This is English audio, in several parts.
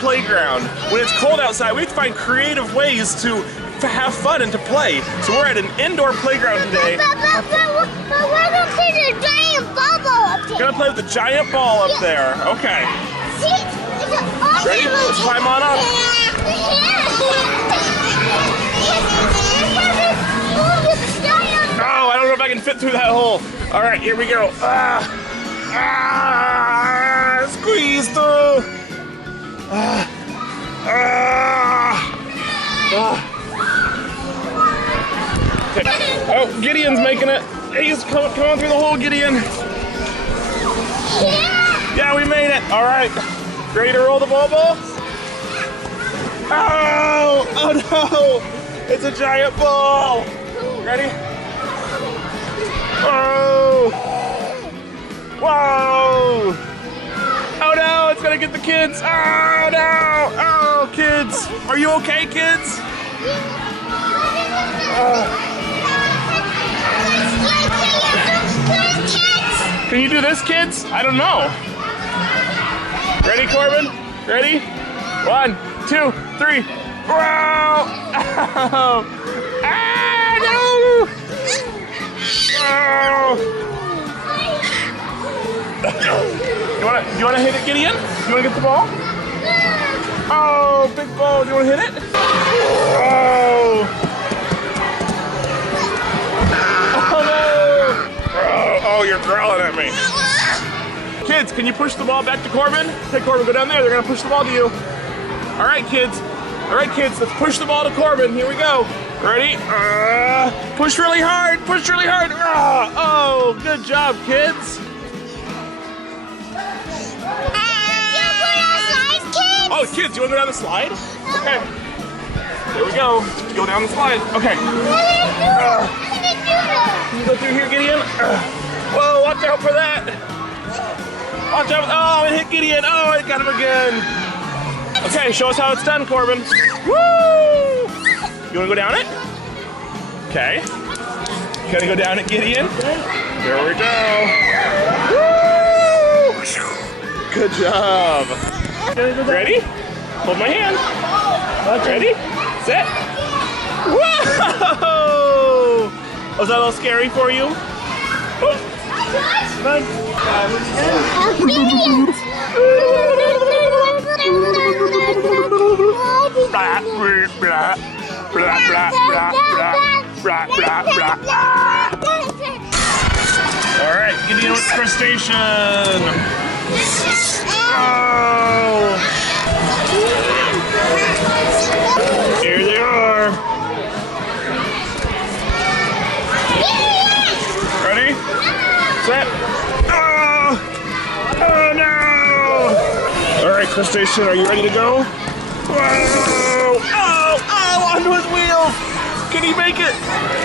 playground. When it's cold outside, we have to find creative ways to have fun and to play. So we're at an indoor playground today. But we're gonna play the giant bubble up there. Gonna play with the giant ball up there. Okay. See? Ready? Let's climb on up. Oh, I don't know if I can fit through that hole. All right, here we go. Squeeze through. Okay. Oh, Gideon's making it. He's come on through the hole, Gideon. Yeah, we made it. All right. Ready to roll the ball? Oh no! It's a giant ball. Ready? Oh! Whoa! Oh no! It's gonna get the kids. Oh no! Oh, kids! Are you okay, kids? Can you do this, kids? I don't know. Ready, Corbin? Ready? 1, 2, 3. Wow! Oh! Ah, no! Oh! You wanna hit it, Gideon? You wanna get the ball? Oh, big ball. Do you wanna hit it? Oh! Oh no! Oh, you're growling at me. Kids, can you push the ball back to Corbin? Hey, Corbin, go down there. They're gonna push the ball to you. All right, kids. All right, kids. Let's push the ball to Corbin. Here we go. Ready? Push really hard. Push really hard. Oh, good job, kids. Oh, kids, you wanna go down the slide? Okay. Here we go. Go down the slide. Okay. Can you go through here, Gideon? Whoa, watch out for that. Watch out. Oh, it hit Gideon. Oh, it got him again. Okay, show us how it's done, Corbin. Woo! You want to go down it? Okay. Gonna go down it, Gideon? There we go. Woo! Good job. Ready? Hold my hand. Ready? Set. Whoa! Was that a little scary for you? Nice. All right, Gideon with crustacean. Oh. Here they are. Ready? Set. Oh! Oh no! All right, crustacean, are you ready to go? Whoa! Oh! Oh! Onto his wheels! Can he make it?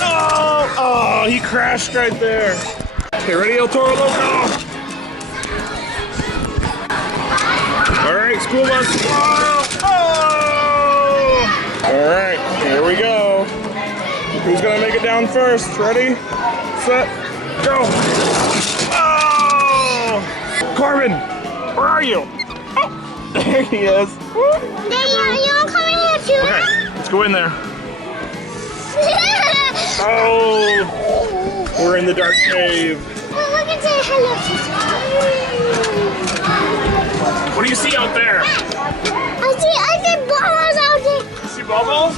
Oh! Oh! He crashed right there. Okay, ready, El Toro Loco? All right, school bus. Oh! Oh! All right, here we go. Who's gonna make it down first? Ready? Set. Go! Oh! Corbin, where are you? Oh, there he is. Daddy, you want to come in here too? Okay, let's go in there. Oh! We're in the dark cave. Well, look at the hello. What do you see out there? I see bubbles out there. You see bubbles?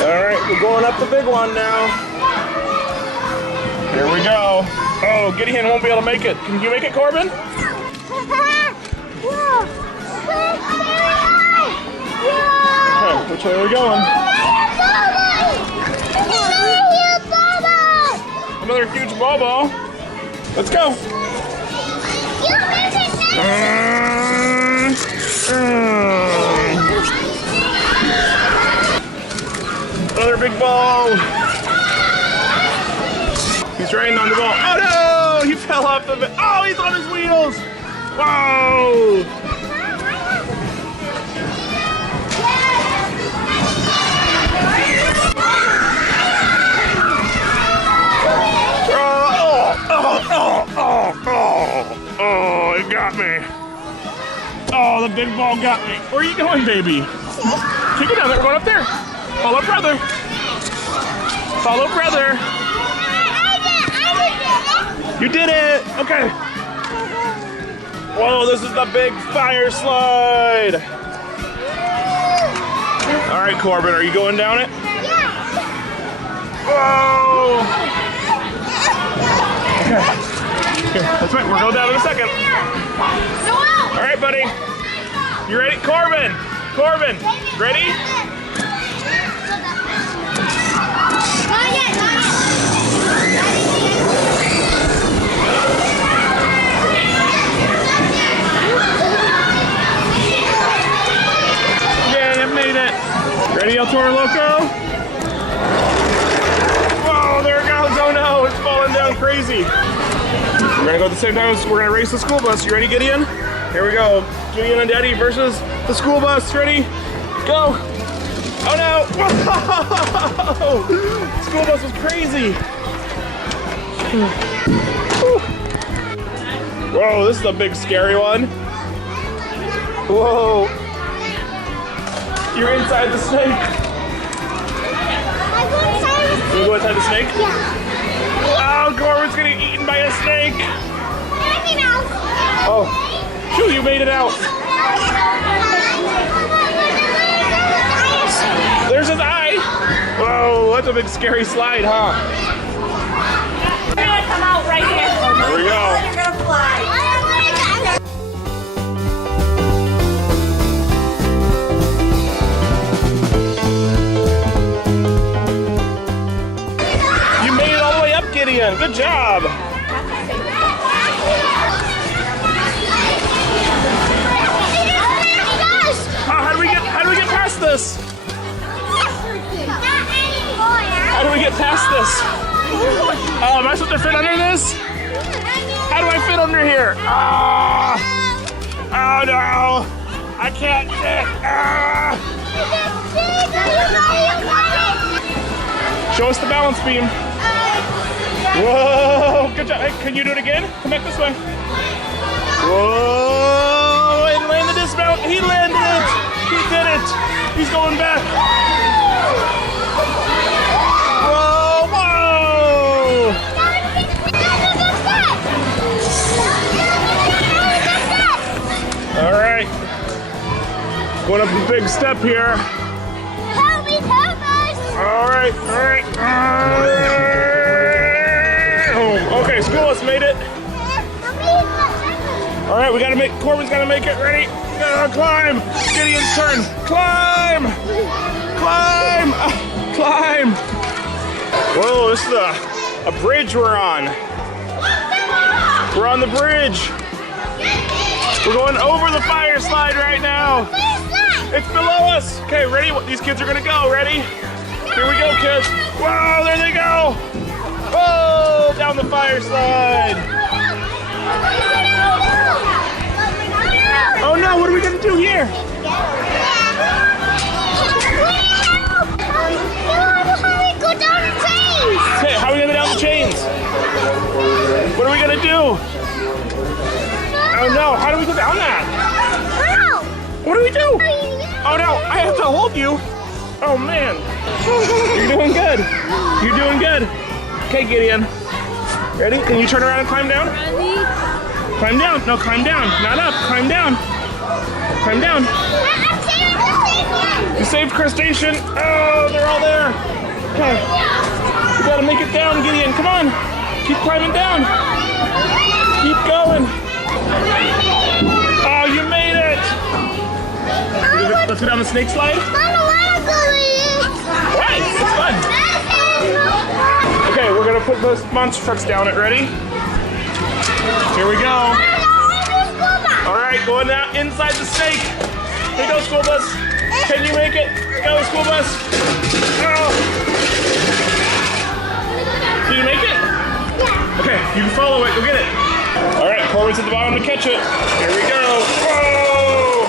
All right, we're going up the big one now. Here we go. Oh, Gideon won't be able to make it. Can you make it, Corbin? Okay, which way are we going? Another huge bubble. Let's go. Another big ball. He's riding on the ball. Oh no! He fell off the bed. Oh, he's on his wheels. Whoa! Oh, it got me. Oh, the big ball got me. Where are you going, baby? Take it down there. We're going up there. Follow brother. Follow brother. You did it. Okay. Whoa, this is the big fire slide. All right, Corbin, are you going down it? Whoa. Okay. Here, that's right. We're going down in a second. All right, buddy. You ready? Corbin. Corbin. Ready? Ready, El Toro Loco? Whoa, there it goes. Oh no, it's falling down crazy. We're gonna go at the same time as we're gonna race the school bus. You ready, Gideon? Here we go. Gideon and Daddy versus the school bus. Ready? Go. Oh no. Whoa! School bus was crazy. Whoa, this is a big scary one. Whoa. You're inside the snake. I go inside the snake. You go inside the snake? Yeah. Oh, Corbin's getting eaten by a snake. Out. Oh, shoot, you made it out. There's his eye. Whoa, that's a big scary slide, huh? You're gonna come out right here. Here we go. You're gonna fly. Gideon, good job. Oh, how do we get past this? How do we get past this? Oh, am I supposed to fit under this? How do I fit under here? Oh, oh no, I can't fit. Show us the balance beam. Whoa, good job. Hey, can you do it again? Come back this way. Whoa, and land the dismount. He landed it. He did it. He's going back. Whoa, whoa. All right. Going up a big step here. Help me, help us. All right, all right. Okay, school bus made it. All right, we gotta make, Corbin's gotta make it. Ready? Climb. Gideon's turn. Climb. Climb. Climb. Whoa, this is a bridge we're on. We're on the bridge. We're going over the fire slide right now. It's below us. Okay, ready? These kids are gonna go. Ready? Here we go, kids. Whoa, there they go. Whoa, down the fire slide. Oh no, what are we gonna do here? Okay, how are we gonna go down the chains? What are we gonna do? Oh no, how do we go down that? What do we do? Oh no, I have to hold you. Oh man. You're doing good. You're doing good. Okay, Gideon. Ready? Can you turn around and climb down? Ready? Climb down. No, climb down. Not up. Climb down. Climb down. You saved crustacean. Oh, they're all there. Okay. You gotta make it down, Gideon. Come on. Keep climbing down. Keep going. Oh, you made it. Let's go down the snake slide. Why? It's fun. Okay, we're gonna put those monster trucks down. It ready? Here we go. All right, going out inside the snake. Here goes school bus. Can you make it? Go, school bus. Oh. Can you make it? Yeah. Okay, you can follow it. Go get it. All right, Corbin's at the bottom to catch it. Here we go. Whoa!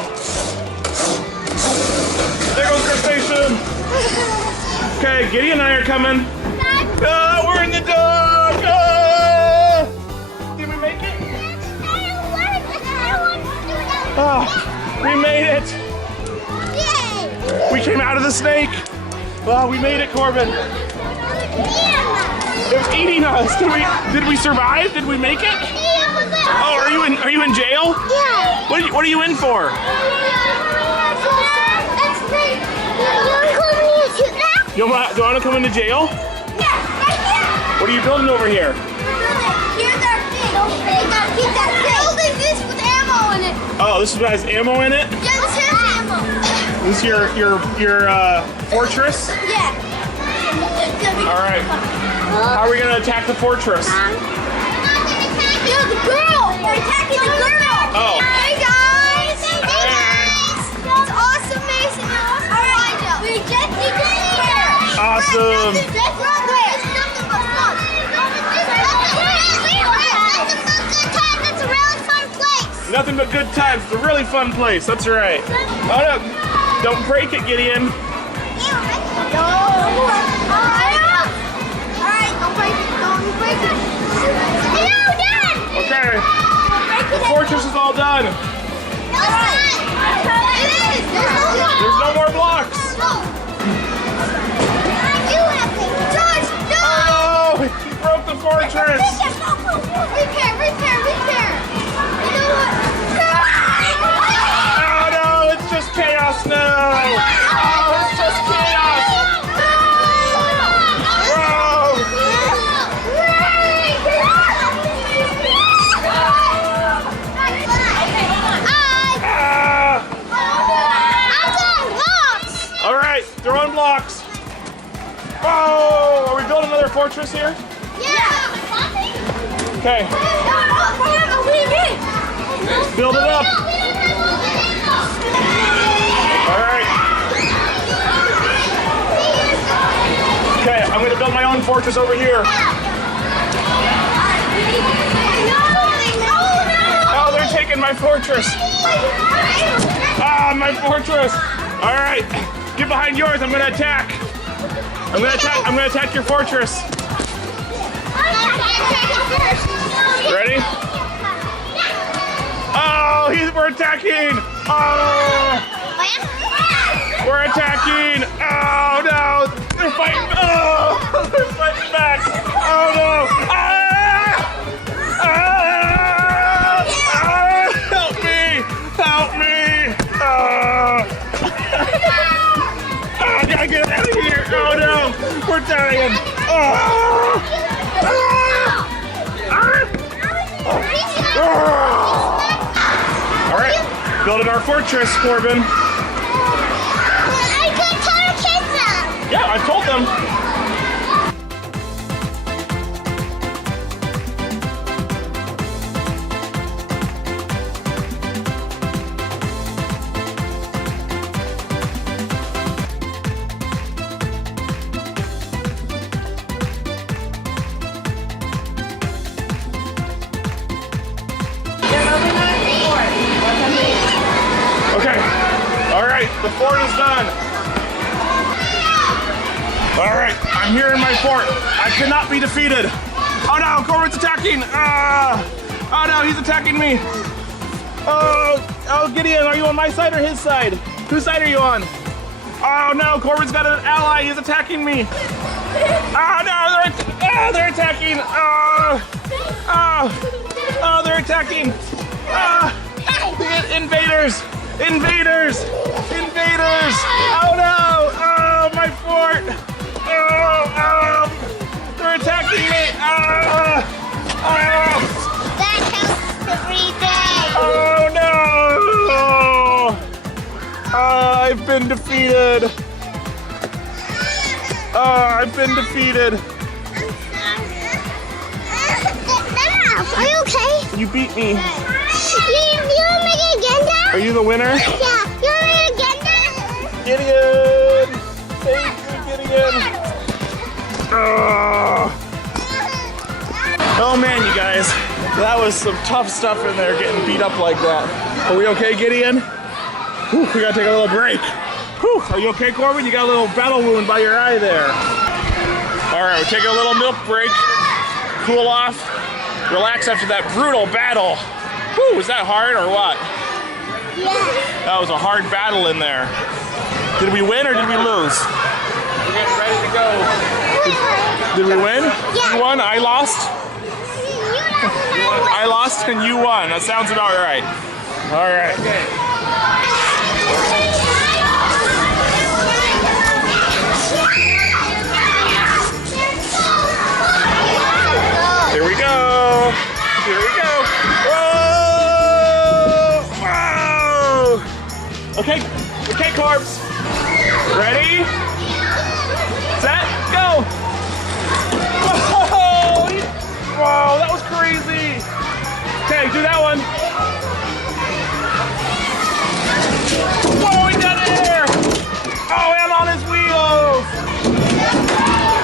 There goes crustacean. Okay, Gideon and I are coming. Oh, we're in the dark. Oh! Did we make it? I don't want to do that. Oh. We made it. Yay! We came out of the snake. Oh, we made it, Corban. It was eating us. Did we survive? Did we make it? Oh, are you in jail? Yeah. What are you in for? Do you want to come into jail? What are you building over here? Here's our thing. Gotta keep that thing. Building this with ammo in it. Oh, this has ammo in it? Yeah, this has ammo. This is your fortress? Yeah. All right. How are we gonna attack the fortress? Yo, the girl! We're attacking the girl! Oh. Hey guys! Hey guys! It's awesome, Mason. Alright, we just need to share. Awesome. It's nothing but fun. It's a really fun place. Nothing but good times. It's a really fun place. That's right. Oh no! Don't break it, Gideon. Okay. The fortress is all done. There's no more blocks. Oh, he broke the fortress. Repair. Oh no, it's just chaos now. Oh, it's just chaos. All right, throwing blocks. Oh, are we building another fortress here? Yeah. Okay, build it up. All right. Okay, I'm gonna build my own fortress over here. Oh, they're taking my fortress. Ah, my fortress. All right, get behind yours. I'm gonna attack. I'm gonna attack your fortress. Ready? Oh, we're attacking. Oh, we're attacking. Oh no, they're fighting. Oh, they're fighting back. Oh no. Help me! Help me! I gotta get out of here! Oh no! We're dying! Alright, building our fortress, Corban. I could tell the kids that. Yeah, I told them. Okay. All right, the fort is done. All right, I'm here in my fort. I cannot be defeated. Oh no, Corban's attacking. Oh no, he's attacking me. Oh, Gideon, are you on my side or his side? Whose side are you on? Oh no, Corban's got an ally. He's attacking me. Oh no, they're attacking. Oh, they're attacking. Invaders! Invaders! Invaders! Oh no! Oh, my fort! Oh, they're attacking me! That counts every day. Oh no! I've been defeated! I've been defeated! Are you okay? You beat me. You want me again, Dad? Are you the winner? Yeah. You want me again, Dad? Gideon! Thank you, Gideon! Oh man, you guys. That was some tough stuff in there, getting beat up like that. Are we okay, Gideon? Whew, we gotta take a little break. Whew, are you okay, Corban? You got a little battle wound by your eye there. All right, we're taking a little milk break. Cool off. Relax after that brutal battle. Whew, was that hard or what? Yeah. That was a hard battle in there. Did we win or did we lose? We're getting ready to go. Did we win? Yeah. You won, I lost? I lost and you won. That sounds about right. All right. Here we go. Here we go. Whoa! Wow! Okay, okay, Corbs. Ready? Set, go! Whoa! Whoa, that was crazy. Okay, do that one. Whoa, he got in there! Oh, and on his wheels!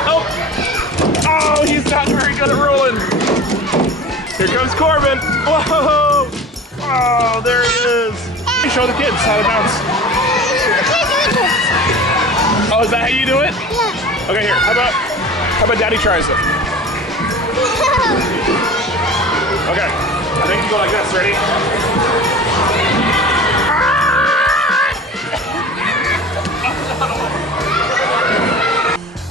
Oh! Oh, he's not very good at rolling. Here comes Corban. Whoa! Oh, there he is. Show the kids how to bounce. Oh, is that how you do it? Yeah. Okay, here. How about Daddy tries it? Okay. I think you go like this. Ready?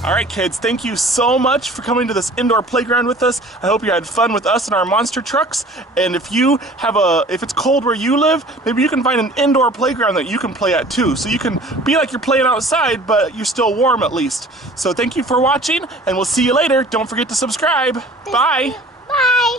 All right, kids, thank you so much for coming to this indoor playground with us. I hope you had fun with us and our monster trucks. And if it's cold where you live, maybe you can find an indoor playground that you can play at too. So you can be like you're playing outside, but you're still warm at least. So thank you for watching, and we'll see you later. Don't forget to subscribe. Bye. Bye.